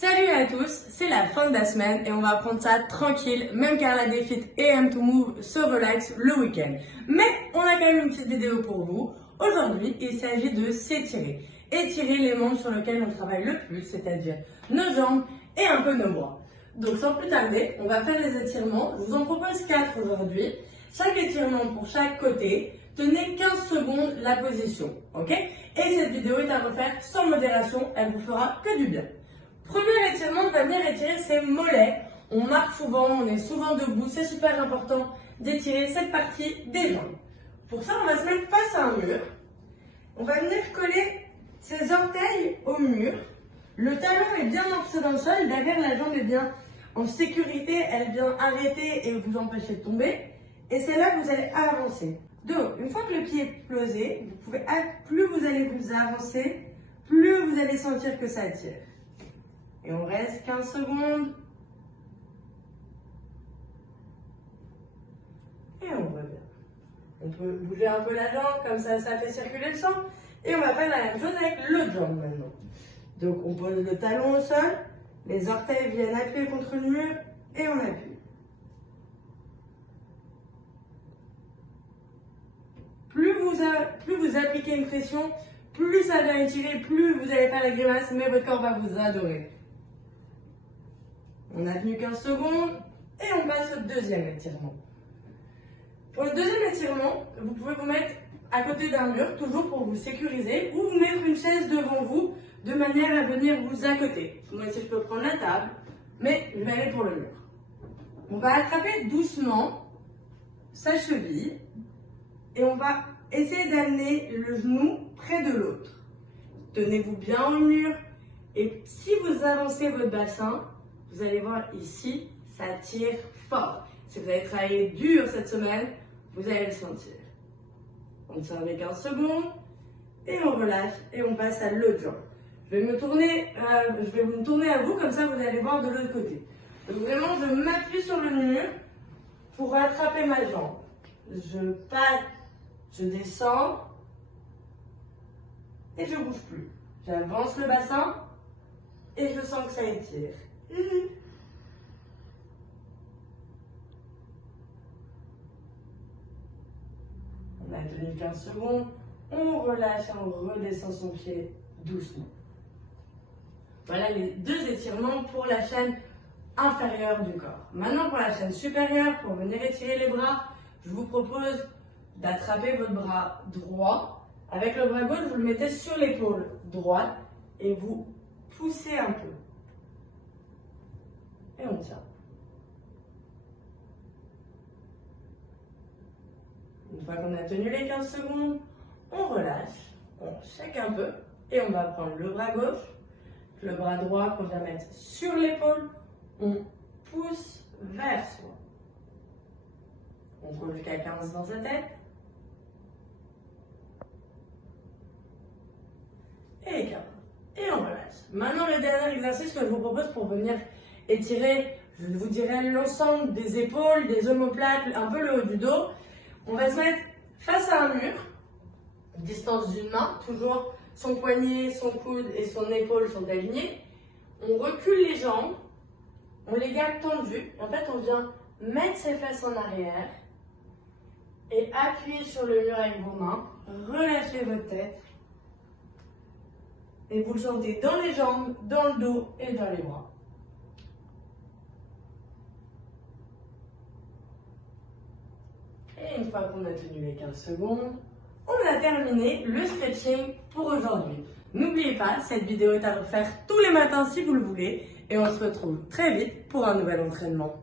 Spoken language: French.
Salut à tous, c'est la fin de la semaine et on va prendre ça tranquille, même car la défite et Aim to Move se relaxe le week-end. Mais on a quand même une petite vidéo pour vous. Aujourd'hui, il s'agit de s'étirer. Étirer les membres sur lesquels on travaille le plus, c'est-à-dire nos jambes et un peu nos bras. Donc sans plus tarder, on va faire les étirements. Je vous en propose 4 aujourd'hui. Chaque étirement pour chaque côté. Tenez 15 secondes la position, ok? Et cette vidéo est à refaire sans modération, elle vous fera que du bien. Premier étirement, on va venir étirer ses mollets. On marche souvent, on est souvent debout, c'est super important d'étirer cette partie des jambes. Pour ça, on va se mettre face à un mur. On va venir coller ses orteils au mur. Le talon est bien ancré dans le sol, derrière la jambe est bien en sécurité, elle vient arrêter et vous empêcher de tomber. Et c'est là que vous allez avancer. Donc, une fois que le pied est posé, plus vous allez vous avancer, plus vous allez sentir que ça tire. Et on reste 15 secondes. Et on revient. On peut bouger un peu la jambe, comme ça fait circuler le sang. Et on va faire la même chose avec l'autre jambe maintenant. Donc on pose le talon au sol, les orteils viennent appuyer contre le mur et on appuie. Plus vous appliquez une pression, plus ça va étirer, plus vous allez faire la grimace, mais votre corps va vous adorer. On a tenu 15 secondes et on passe au deuxième étirement. Pour le deuxième étirement, vous pouvez vous mettre à côté d'un mur, toujours pour vous sécuriser, ou vous mettre une chaise devant vous, de manière à venir vous accoter. Moi ici je peux prendre la table, mais je vais aller pour le mur. On va attraper doucement sa cheville et on va essayer d'amener le genou près de l'autre. Tenez-vous bien au mur et si vous avancez votre bassin, vous allez voir ici, ça tire fort. Si vous avez travaillé dur cette semaine, vous allez le sentir. On tient les 15 secondes et on relâche et on passe à l'autre jambe. Je vais me tourner à vous, comme ça vous allez voir de l'autre côté. Donc vraiment, je m'appuie sur le mur pour rattraper ma jambe. Je passe, je descends et je ne bouge plus. J'avance le bassin et je sens que ça étire. On a tenu 15 secondes, on relâche, on redescend son pied doucement. Voilà les deux étirements pour la chaîne inférieure du corps. Maintenant pour la chaîne supérieure, pour venir étirer les bras, je vous propose d'attraper votre bras droit. Avec le bras gauche, vous le mettez sur l'épaule droite et vous poussez un peu. Et on tient. Une fois qu'on a tenu les 15 secondes, on relâche, on shake un peu et on va prendre le bras gauche, le bras droit qu'on vient mettre sur l'épaule, on pousse vers soi. On compte jusqu'à 15 dans sa tête. Et 15. Et on relâche. Maintenant, le dernier exercice que je vous propose pour venir étirer, je vous dirais l'ensemble des épaules, des omoplates, un peu le haut du dos. On va se mettre face à un mur, distance d'une main, toujours son poignet, son coude et son épaule sont alignés. On recule les jambes, on les garde tendues. En fait, on vient mettre ses fesses en arrière et appuyer sur le mur avec vos mains. Relâchez votre tête et vous le sentez dans les jambes, dans le dos et dans les bras. Et une fois qu'on a tenu les 15 secondes, on a terminé le stretching pour aujourd'hui. N'oubliez pas, cette vidéo est à refaire tous les matins si vous le voulez et on se retrouve très vite pour un nouvel entraînement.